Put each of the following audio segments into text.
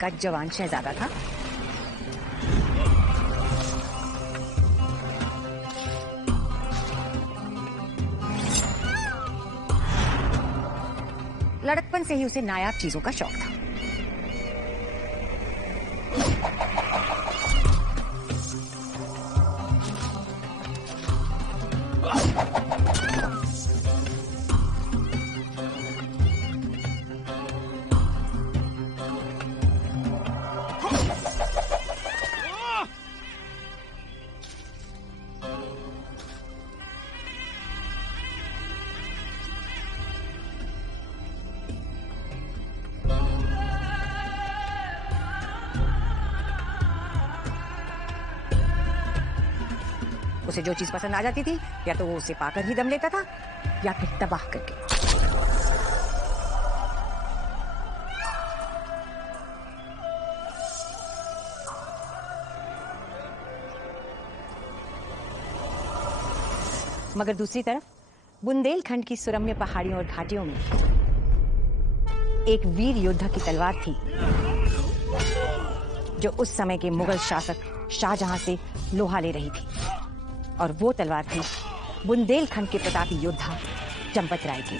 का जवान शहजादा था। लड़कपन से ही उसे नायाब चीजों का शौक था। उसे जो चीज पसंद आ जाती थी या तो वो उसे पाकर ही दम लेता था या फिर तबाह करके। मगर दूसरी तरफ बुंदेलखंड की सुरम्य पहाड़ियों और घाटियों में एक वीर योद्धा की तलवार थी जो उस समय के मुगल शासक शाहजहां से लोहा ले रही थी, और वो तलवार थी बुंदेलखंड के प्रतापी योद्धा चंपत राय की।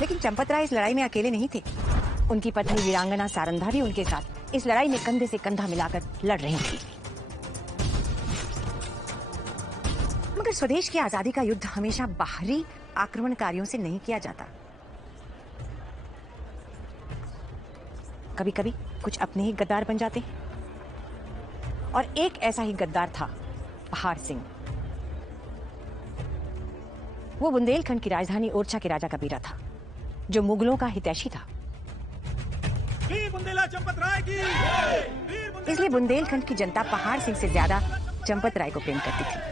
लेकिन चंपत राय इस लड़ाई में अकेले नहीं थे। उनकी पत्नी वीरांगना सारंधा भी उनके साथ इस लड़ाई में कंधे से कंधा मिलाकर लड़ रही थी। मगर स्वदेश की आजादी का युद्ध हमेशा बाहरी आक्रमणकारियों से नहीं किया जाता। कभी कभी कुछ अपने ही गद्दार बन जाते हैं, और एक ऐसा ही गद्दार था पहाड़ सिंह। वो बुंदेलखंड की राजधानी ओरछा के राजा का बेटा था, जो मुगलों का हितैषी था। इसलिए बुंदेलखंड की जनता पहाड़ सिंह से ज्यादा चंपत राय को प्रेम करती थी।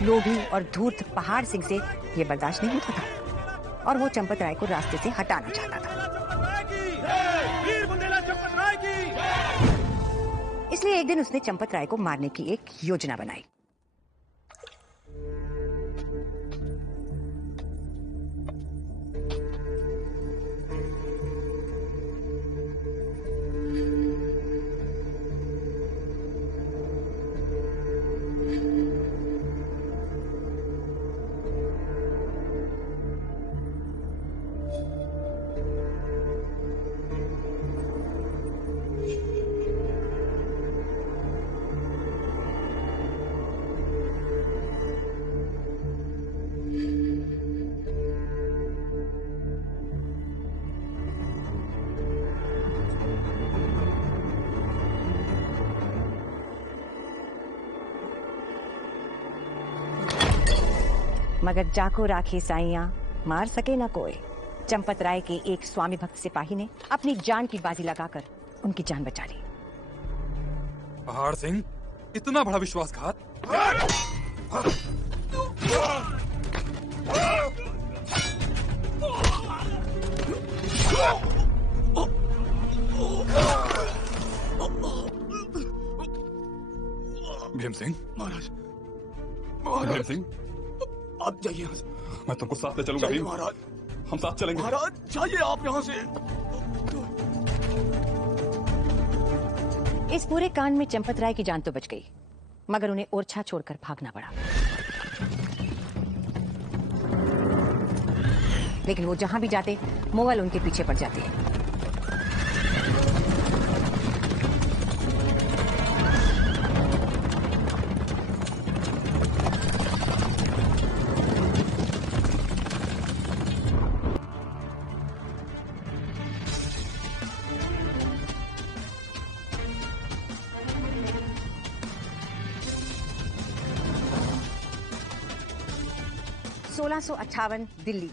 लोभी और धूर्त पहाड़ सिंह से ये बर्दाश्त नहीं होता था, और वो चंपत राय को रास्ते से हटाना चाहता था। इसलिए एक दिन उसने चंपत राय को मारने की एक योजना बनाई। मगर जाको राखे साइयां मार सके ना कोई। चंपत राय के एक स्वामी भक्त सिपाही ने अपनी जान की बाजी लगाकर उनकी जान बचा ली। पहाड़ सिंह, इतना बड़ा विश्वासघात! भीम सिंह, महाराज, भीम सिंह, आप जाइए यहाँ से। मैं तुमको साथ ले चलूंगा भीम। महाराज, हम साथ चलेंगे। महाराज जाइए आप यहाँ से। इस पूरे कांड में चंपत राय की जान तो बच गई, मगर उन्हें ओरछा छोड़कर भागना पड़ा। लेकिन वो जहां भी जाते मुगल उनके पीछे पड़ जाते। 1658 दिल्ली,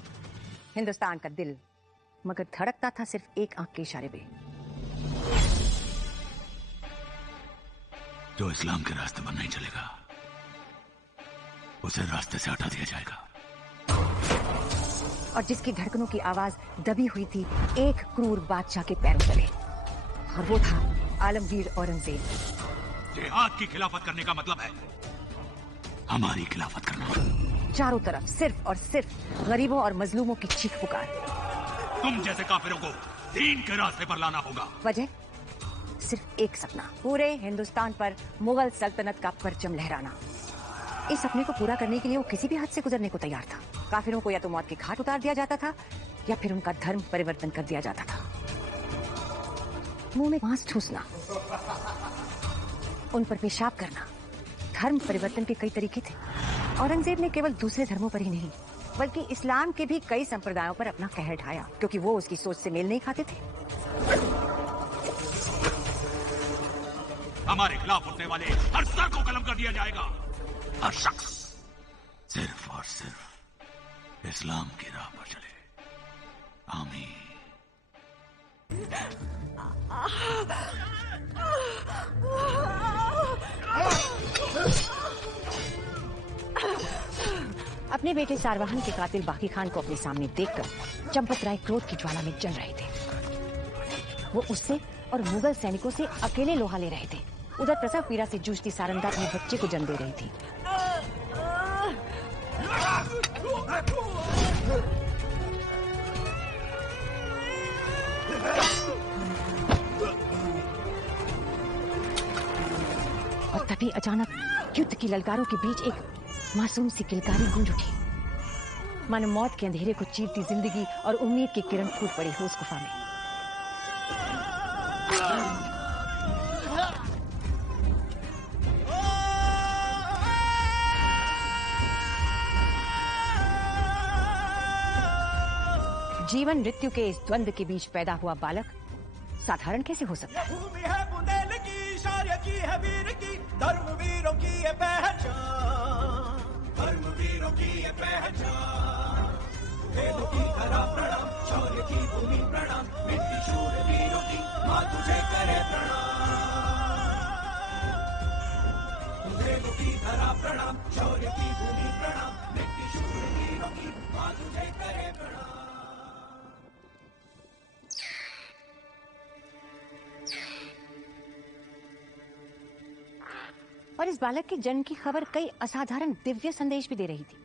हिंदुस्तान का दिल, मगर धड़कता था सिर्फ एक आंख के इशारे पे। जो इस्लाम के रास्ते पर नहीं चलेगा उसे रास्ते से हटा दिया जाएगा। और जिसकी धड़कनों की आवाज दबी हुई थी एक क्रूर बादशाह के पैरों तले, और वो था आलमगीर औरंगजेब। जिहाद की खिलाफत करने का मतलब है हमारी खिलाफत करना। चारों तरफ सिर्फ और सिर्फ गरीबों और मजलूमों की चीख पुकार। तुम जैसे काफिरों को दीन के रास्ते पर लाना होगा। वजह सिर्फ एक सपना, पूरे हिंदुस्तान पर मुगल सल्तनत का परचम लहराना। इस सपने को पूरा करने के लिए वो किसी भी हद से गुजरने को तैयार था। काफिरों को या तो मौत के घाट उतार दिया जाता था या फिर उनका धर्म परिवर्तन कर दिया जाता था। मुंह में मांस ठूसना, उन पर पेशाब करना, धर्म परिवर्तन के कई तरीके थे। औरंगजेब ने केवल दूसरे धर्मों पर ही नहीं बल्कि इस्लाम के भी कई संप्रदायों पर अपना कहर ढाया, क्योंकि वो उसकी सोच से मेल नहीं खाते थे। हमारे खिलाफ उठने वाले हर सर को कलम कर दिया जाएगा। हर शख्स सिर्फ और सिर्फ इस्लाम की राह पर चले। आमीन। अपने बेटे सारवाहन के कातिल बाकी खान को अपने सामने देखकर चंपत राय क्रोध की ज्वाला में जल रहे थे। वो उससे और मुगल सैनिकों से अकेले लोहा ले रहे थे। उधर प्रसव पीड़ा से जूझती सारंगा अपने बच्चे को जन्म दे रही थी। और तभी अचानक युद्ध की ललकारों के बीच एक मासूम सी किलकारी गूंज उठी, मानो मौत के अंधेरे को चीरती जिंदगी और उम्मीद की किरण फूट पड़ी हो उस गुफा में। जीवन मृत्यु के इस द्वंद के बीच पैदा हुआ बालक साधारण कैसे हो सकता है? भूमि है बुंदेल की, शौर्य की है वीर की, धर्मवीरों की ये पहचान, धर्मवीरों की ये पहचान। वेद की धरा प्रणाम, शौर्य की भूमि प्रणाम, मिट्टी शूर वीरों की माँ तुझे करे प्रणाम। वेद की धरा प्रणाम, शौर्य की भूमि प्रणाम, मिट्टी शूर वीरों की माँ तुझे करे प्रणाम। और इस बालक के जन्म की खबर कई असाधारण दिव्य संदेश भी दे रही थी।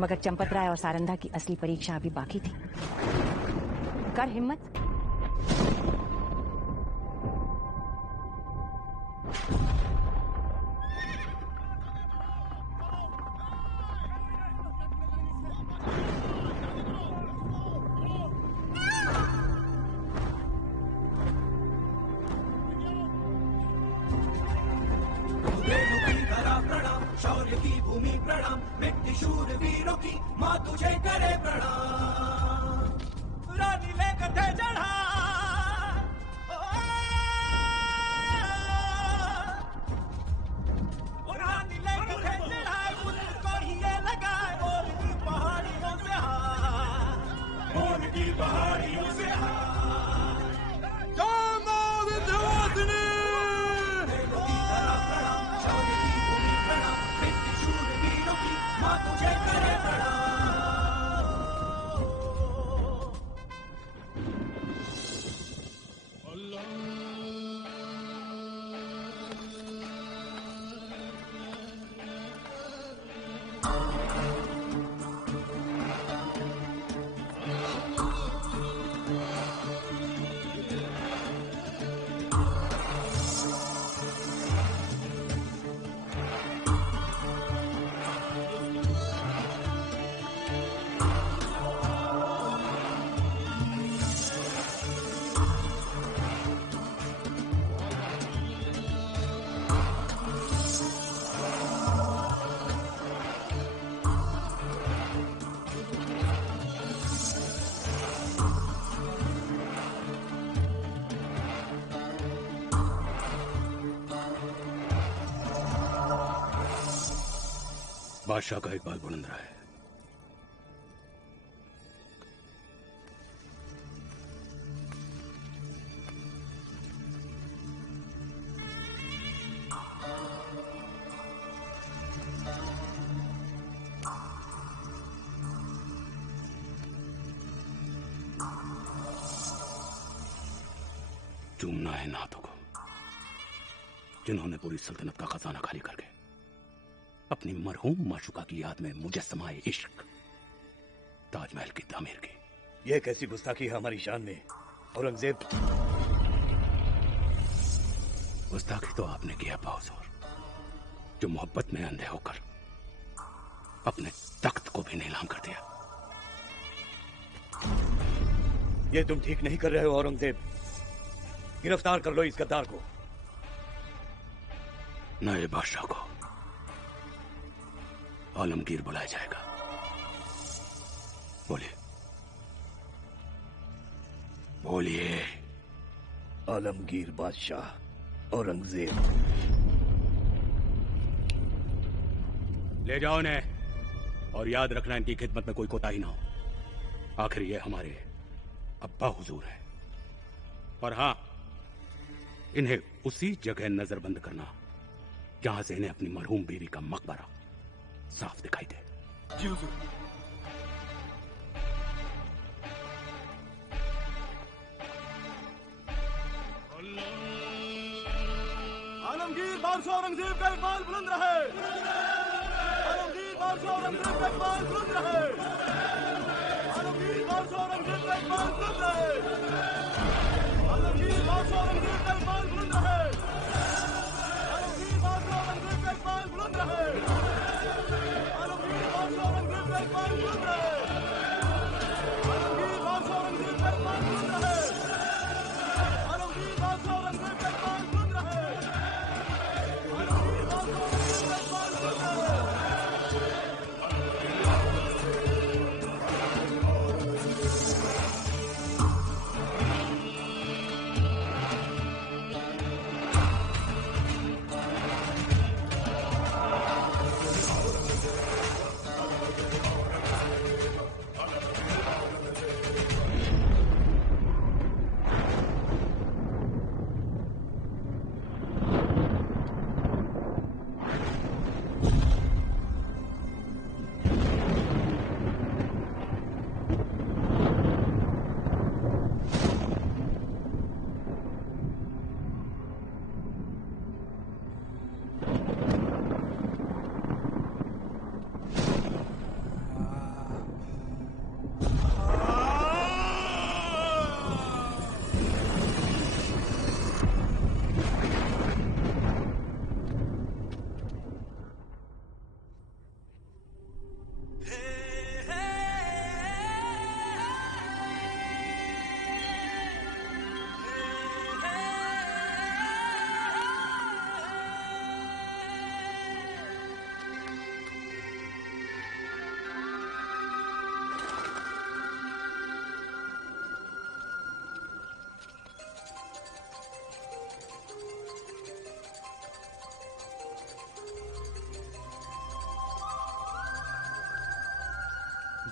मगर चंपत राय और सारंगा की असली परीक्षा अभी बाकी थी। कर हिम्मत। शौर्य की भूमि प्रणाम, मिट्टी शूर वीरों की माँ तुझे करे प्रणाम। रानी ले कथे चढ़ा, रानी ले कथे चढ़ाए, उसको ही ये लगाए, मोर की पहाड़ियों से हार, मोर की पहाड़ियों से हार। तुझे करे प्रणाम। बादशाह का इकबाल बुलंद रहा है। चूमना है इन हाथों को जिन्होंने पूरी सल्तनत का खजाना खाली करके अपनी मरहूम माशुका की याद में मुजस्समा इश्क ताजमहल की तामीर की। यह कैसी गुस्ताखी है हमारी शान में औरंगजेब। गुस्ताखी तो आपने किया बाहुजूर, जो मोहब्बत में अंधे होकर अपने तख्त को भी नीलाम कर दिया। ये तुम ठीक नहीं कर रहे हो औरंगजेब। गिरफ्तार कर लो इस गद्दार को। नए बादशाह को आलमगीर बुलाया जाएगा। बोलिए बोलिए। आलमगीर बादशाह औरंगजेब। ले जाओ इन्हें और याद रखना इनकी खिदमत में कोई कोताही ना हो। आखिर ये हमारे अब्बा हुजूर है। और हां, इन्हें उसी जगह नजरबंद करना जहां से इन्हें अपनी मरहूम बीवी का मकबरा साफ दिखाई दे। जी हुजूर। आलमगीर बादशाह औरंगजेब का इकबाल बुलंद रहे। आलमगीर बादशाह औरंगजेब का इकबाल बुलंद रहे। आलमगीर बादशाह औरंगजेब का इकबाल बुलंद रहे। आलमगीर बादशाह औरंगजेब का इकबाल बुलंद रहे। आलमगीर बादशाह औरंगजेब का इकबाल बुलंद रहे। आलमगीर बादशाह औरंगजेब का इकबाल बुलंद रहे। आलमगीर बादशाह औरंगजेब का इकबाल बुलंद रहे। आलमगीर बादशाह औरंगजेब का इकबाल बुलंद रहे। आलमगीर बादशाह औरंगजेब का इकबाल बुलंद रहे।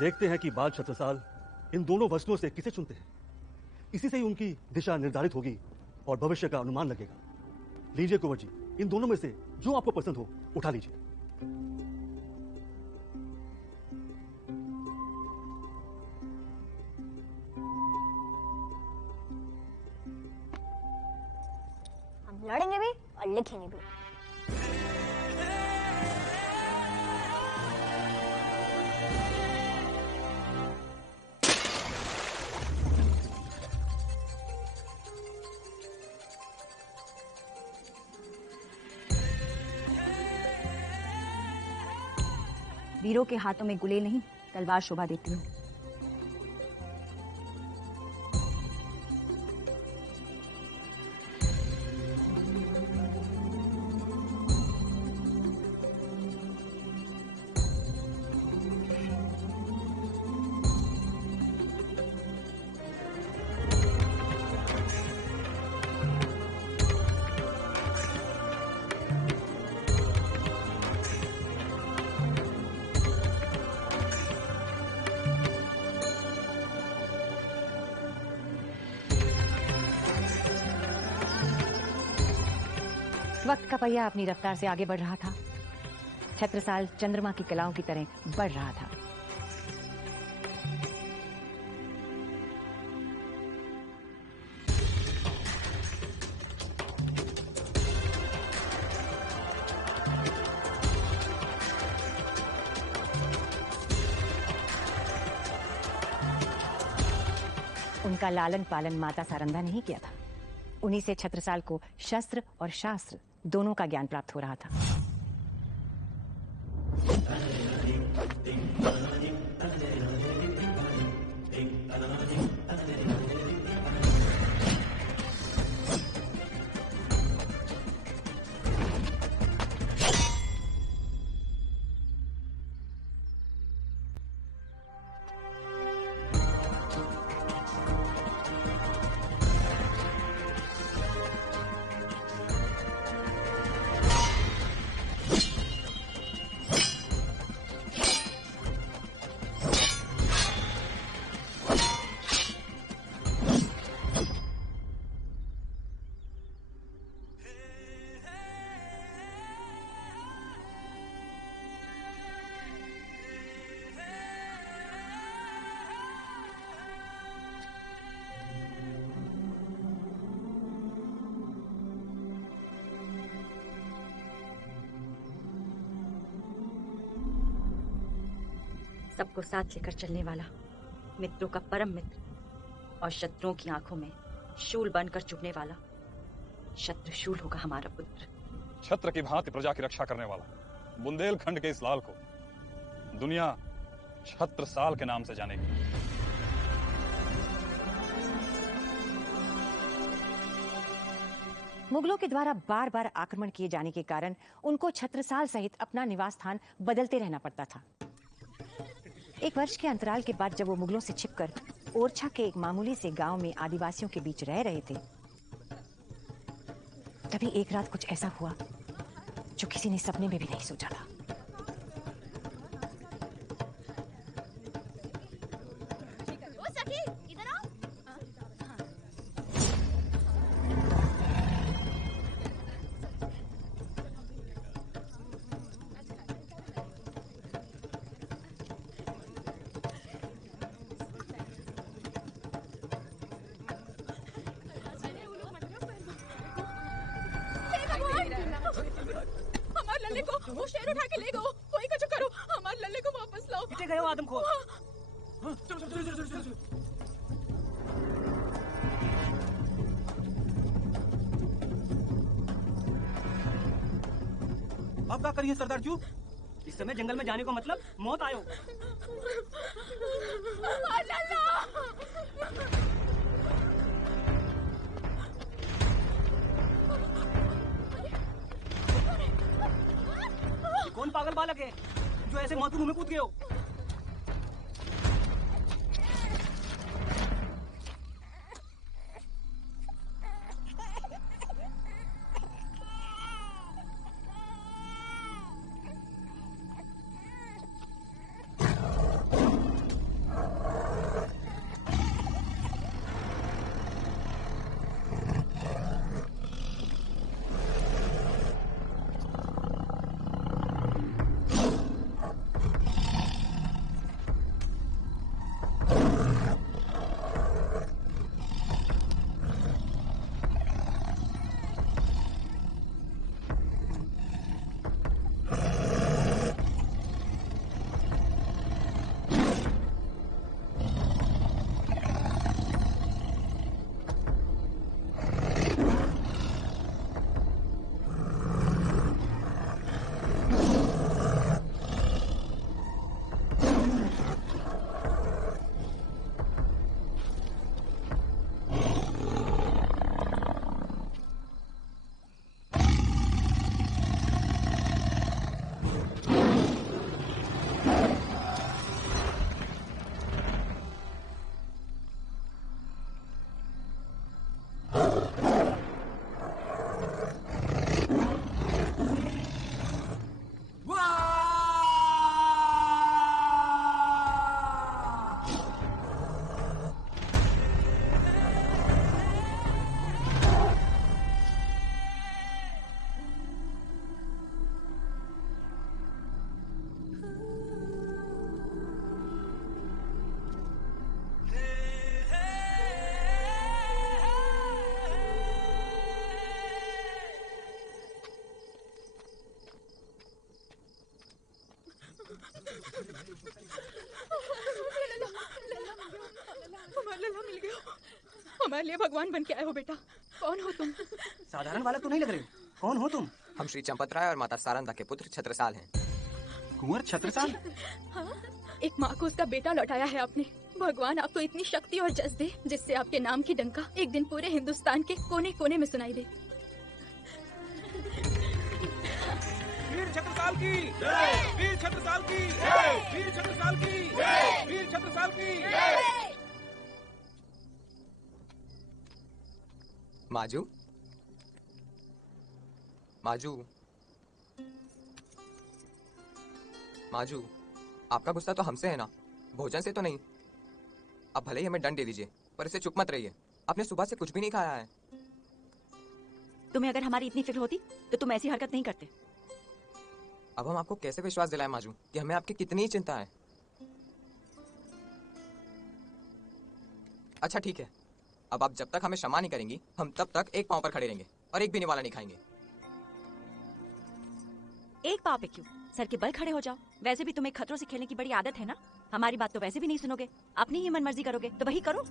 देखते हैं कि बाद शतसाल इन दोनों वस्तुओं से किसे चुनते हैं। इसी से ही उनकी दिशा निर्धारित होगी और भविष्य का अनुमान लगेगा। लीजिए कुंवर जी, इन दोनों में से जो आपको पसंद हो उठा लीजिए। हम लड़ेंगे भी और लिखेंगे भी। वीरों के हाथों में गुलेल नहीं, तलवार शोभा देती है। वक्त का पहिया अपनी रफ्तार से आगे बढ़ रहा था। छत्रसाल चंद्रमा की कलाओं की तरह बढ़ रहा था। उनका लालन पालन माता सारंधा ने ही किया था। उन्हीं से छत्रसाल को शस्त्र और शास्त्र दोनों का ज्ञान प्राप्त हो रहा था। सबको साथ लेकर चलने वाला, मित्रों का परम मित्र और शत्रुओं की आंखों में शूल बनकर चुभने वाला, शत्रुशूल होगा हमारा पुत्र। छत्र की भांति प्रजा की रक्षा करने वाला, बुंदेलखंड के इस लाल को दुनिया छत्रसाल के नाम से जानेगी। मुगलों के द्वारा बार बार आक्रमण किए जाने के कारण उनको छत्रसाल सहित अपना निवास स्थान बदलते रहना पड़ता था। एक वर्ष के अंतराल के बाद जब वो मुगलों से छिपकर ओरछा के एक मामूली से गांव में आदिवासियों के बीच रह रहे थे, तभी एक रात कुछ ऐसा हुआ जो किसी ने सपने में भी नहीं सोचा था। वो शेर उठा के ले गो। कोई कुछ करो, हमारे लल्ले को वापस लाओ। कितने गए हो आदमखोर? चलो चलो चलो चलो चलो। अब क्या करिए सरदार जी? इस समय जंगल में जाने को मतलब मौत आयो। कौन पागल बालक है जो ऐसे मौत के मुंह में कूद गए हो? हमारा लल्ला मिल गया। हमारे लिए भगवान बन के आए हो बेटा। कौन हो तुम? साधारण वाला तो नहीं लग रहे। कौन हो तुम? हम श्री चंपत राय और माता सारंदा के पुत्र छत्रसाल हैं। कुंवर छत्रसाल? हाँ, एक माँ को उसका बेटा लौटाया है आपने। भगवान आपको इतनी शक्ति और जस दे जिससे आपके नाम की डंका एक दिन पूरे हिंदुस्तान के कोने कोने में सुनाई दे। वीर छत्रसाल की जय, वीर छत्रसाल की जय, वीर छत्रसाल की जय, वीर छत्रसाल की जय। माजू, माजू, माजू, आपका गुस्सा तो हमसे है ना, भोजन से तो नहीं। आप भले ही हमें दंड दे दीजिए, पर इसे चुप मत रहिए। आपने सुबह से कुछ भी नहीं खाया है। तुम्हें अगर हमारी इतनी फिक्र होती तो तुम ऐसी हरकत नहीं करते। अब हम आपको कैसे विश्वास दिलाएं माजू कि हमें आपकी कितनी चिंता है। अच्छा ठीक है, अब आप जब तक हमें क्षमा नहीं करेंगी, हम तब तक एक पांव पर खड़े रहेंगे और एक भी निवाला नहीं खाएंगे। एक पांव पे क्यों? सर के बल खड़े हो जाओ। वैसे भी तुम्हें खतरों से खेलने की बड़ी आदत है ना। हमारी बात तो वैसे भी नहीं सुनोगे, अपनी ही मनमर्जी करोगे, तो वही करो।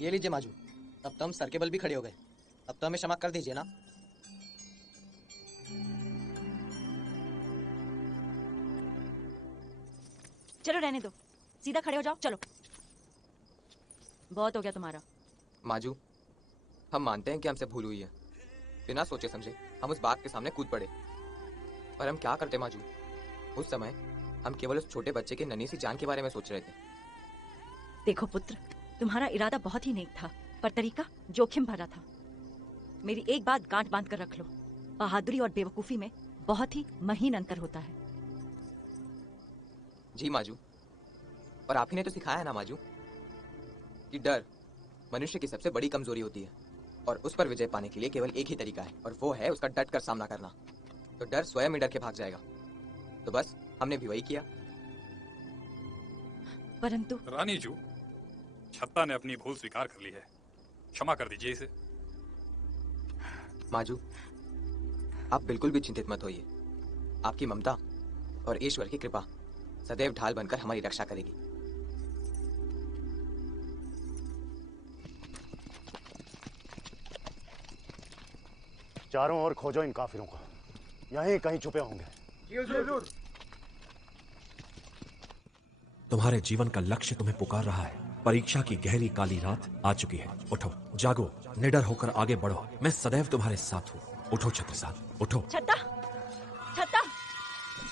ये लीजिए माजू, अब तो हम सर के बल भी खड़े हो गए। अब तो हमें क्षमा कर दीजिए ना। चलो रहने दो, सीधा खड़े हो जाओ। चलो, बहुत हो गया तुम्हारा। माजू, हम मानते हैं कि हमसे भूल हुई है। बिना सोचे समझे हम उस बात के सामने कूद पड़े। पर हम क्या करते माजू? उस समय हम केवल उस छोटे बच्चे की नन्ही सी जान के बारे में सोच रहे थे। देखो पुत्र, तुम्हारा इरादा बहुत ही नेक था, पर तरीका जोखिम भरा था। मेरी एक बात गांठ बांध कर रख लो, बहादुरी और बेवकूफी में बहुत ही महीन अंतर होता है। जी माजू, पर आप ही ने तो सिखाया है ना माजू कि डर मनुष्य की सबसे बड़ी कमजोरी होती है और उस पर विजय पाने के लिए केवल एक ही तरीका है, और वो है उसका डट कर सामना करना। तो डर स्वयं ही डर के भाग जाएगा। तो बस हमने भी वही किया। परंतु रानी जू, छत्ता ने अपनी भूल स्वीकार कर ली है, क्षमा कर दीजिए इसे। माजू, आप बिल्कुल भी चिंतित मत होइए। आपकी ममता और ईश्वर की कृपा सदैव ढाल बनकर हमारी रक्षा करेगी। चारों ओर खोजो इन काफिरों को, यहीं कहीं छुपे होंगे। तुम्हारे जीवन का लक्ष्य तुम्हें पुकार रहा है। परीक्षा की गहरी काली रात आ चुकी है। उठो, जागो, निडर होकर आगे बढ़ो। मैं सदैव तुम्हारे साथ हूँ। उठो छत्रसाल, उठो। छत्ता, छत्ता,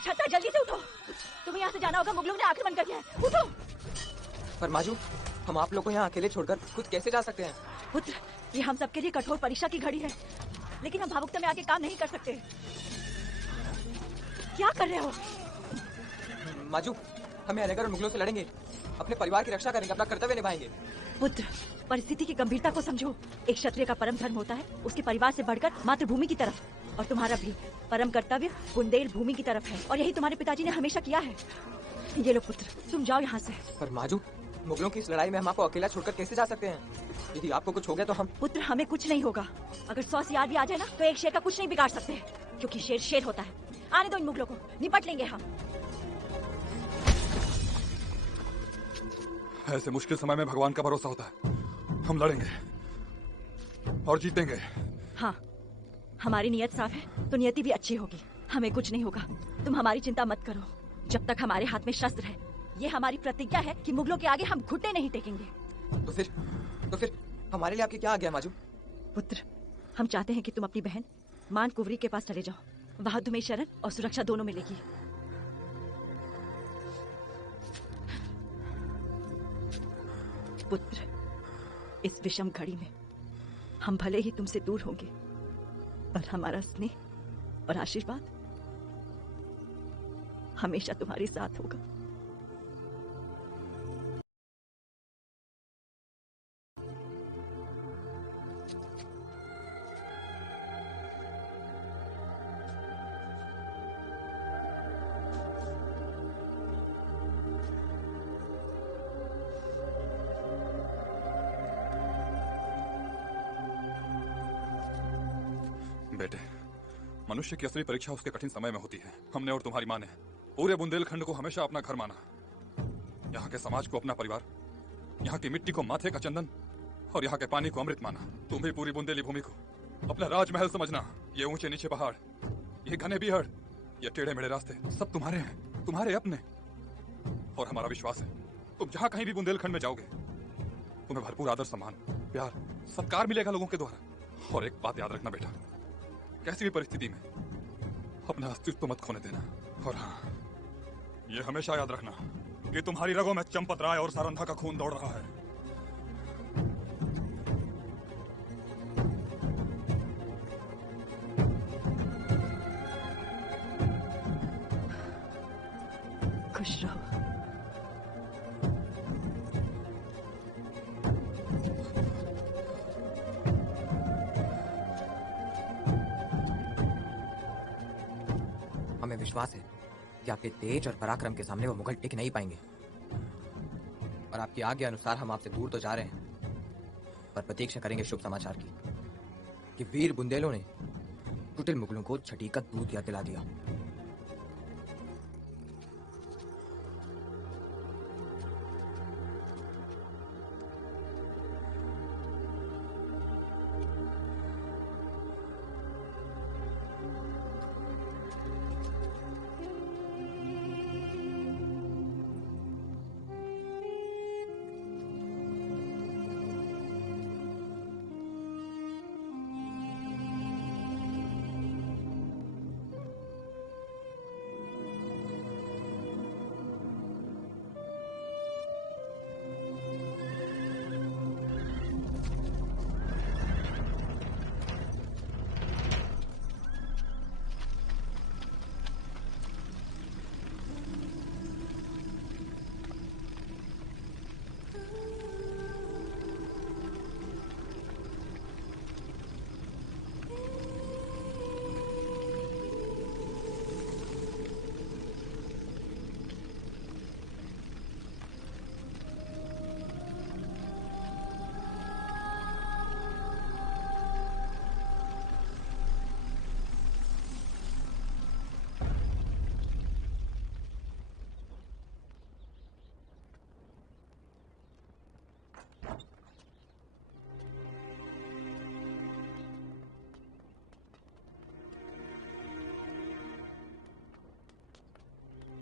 छत्ता, जल्दी से उठो। तुम्हें यहाँ से जाना होगा, मुगलों ने आक्रमण कर दिया है। उठो। पर माजू, हम आप लोग को यहाँ अकेले छोड़कर खुद कैसे जा सकते हैं? पुत्र, ये हम सबके लिए कठोर परीक्षा की घड़ी है, लेकिन हम भावुकता में आके काम नहीं कर सकते। क्या कर रहे हो? माजू, हम यहाँ रहकर मुगलों से लड़ेंगे, अपने परिवार की रक्षा करेंगे, अपना कर्तव्य निभाएंगे। पुत्र, परिस्थिति की गंभीरता को समझो। एक क्षत्रिय का परम धर्म होता है उसके परिवार से बढ़कर मातृभूमि की तरफ, और तुम्हारा भी परम कर्तव्य बुंदेल भूमि की तरफ है, और यही तुम्हारे पिताजी ने हमेशा किया है। ये लो पुत्र, तुम जाओ यहाँ से। पर माजू, मुगलों की इस लड़ाई में हम आपको अकेला छोड़कर कैसे जा सकते हैं? यदि आपको कुछ हो गया तो हम। पुत्र, हमें कुछ नहीं होगा। अगर 100 सियार भी आ जाए ना, तो एक शेर का कुछ नहीं बिगाड़ सकते, क्योंकि शेर शेर होता है। आने दो इन मुगलों को, निपट लेंगे हम। ऐसे मुश्किल समय में भगवान का भरोसा होता है। हम लड़ेंगे और जीतेंगे। हाँ, हमारी नियत साफ है तो नियति भी अच्छी होगी। हमें कुछ नहीं होगा, तुम हमारी चिंता मत करो। जब तक हमारे हाथ में शस्त्र है, ये हमारी प्रतिज्ञा है कि मुगलों के आगे हम घुटने नहीं टेकेंगे। तो फिर हमारे लिए आपकी क्या आज्ञा है माजू? पुत्र, हम चाहते हैं कि तुम अपनी बहन मान कुंवरी के पास चले जाओ। वहां तुम्हें शरण और सुरक्षा दोनों मिलेगी। पुत्र, इस विषम घड़ी में हम भले ही तुमसे दूर होंगे, पर हमारा स्नेह और आशीर्वाद हमेशा तुम्हारे साथ होगा। मनुष्य की असली परीक्षा उसके कठिन समय में होती है। हमने और तुम्हारी माँ ने पूरे बुंदेलखंड को हमेशा अपना घर माना, यहाँ के समाज को अपना परिवार, यहाँ की मिट्टी को माथे का चंदन और यहाँ के पानी को अमृत माना। तुम भी पूरी बुंदेली भूमि को अपना राजमहल समझना। ये ऊंचे नीचे पहाड़, ये घने बिहड़, ये टेढ़े मेढ़े रास्ते सब तुम्हारे हैं, तुम्हारे अपने। और हमारा विश्वास है तुम जहाँ कहीं भी बुंदेलखंड में जाओगे तुम्हें भरपूर आदर, सम्मान, प्यार, सत्कार मिलेगा लोगों के द्वारा। और एक बात याद रखना बेटा, कैसी भी परिस्थिति में अपना अस्तित्व मत खोने देना। और हाँ, ये हमेशा याद रखना कि तुम्हारी रगों में चंपत राय और सारंधा का खून दौड़ रहा है। खुश रहो। हमें विश्वास है कि आपके तेज और पराक्रम के सामने वो मुगल टिक नहीं पाएंगे। और आपकी आज्ञा अनुसार हम आपसे दूर तो जा रहे हैं, पर प्रतीक्षा करेंगे शुभ समाचार की कि वीर बुंदेलों ने कुटिल मुगलों को छठी का दूध याद दिला दिया।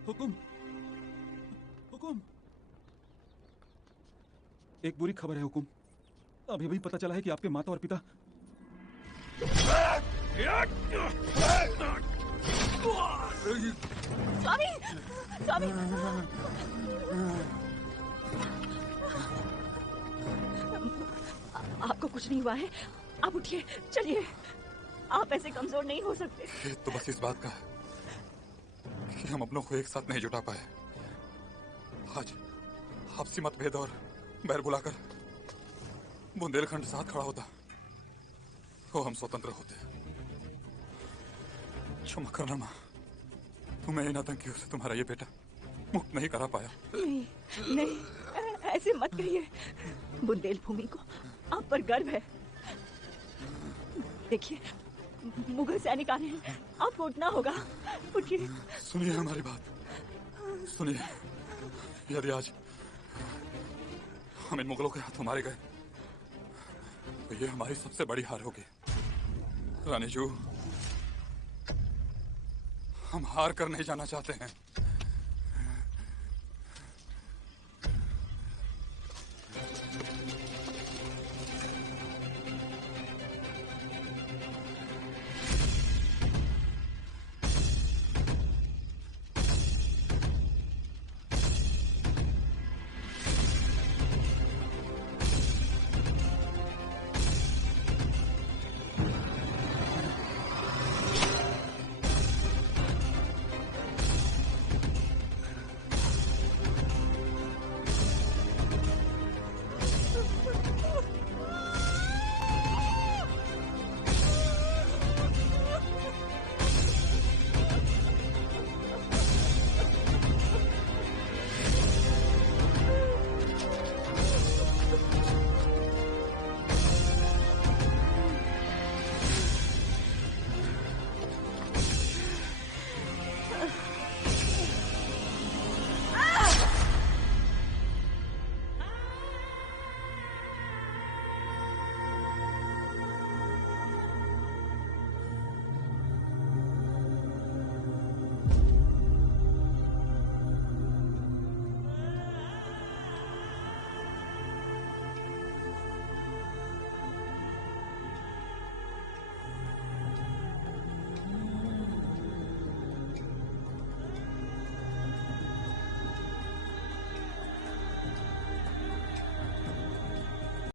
हुकुम, हुकुम, एक बुरी खबर है हुकुम। अभी अभी पता चला है कि आपके माता और पिता स्वामी, स्वामी, आपको कुछ नहीं हुआ है? आप उठिए, चलिए। आप ऐसे कमजोर नहीं हो सकते। तो बस इस बात का कि हम अपनों को एक साथ नहीं जुटा पाए। आज आपसी मतभेद और बैर बुलाकर बुंदेलखंड साथ खड़ा होता तो हम स्वतंत्र होते। क्षमा करना माँ, तुम्हें इन आतंकियों से तुम्हारा ये बेटा मुक्त नहीं करा पाया। नहीं, नहीं, ऐसे मत कहिए। बुंदेल भूमि को आप पर गर्व है। देखिए, मुगल सैनिक आ रहे हैं, आपको उठना होगा। उठिए। सुनिए हमारी बात, सुनिए। यदि आज हम इन मुगलों के हाथों मारे गए तो ये हमारी सबसे बड़ी हार होगी। रानी जू, हम हार कर नहीं जाना चाहते हैं।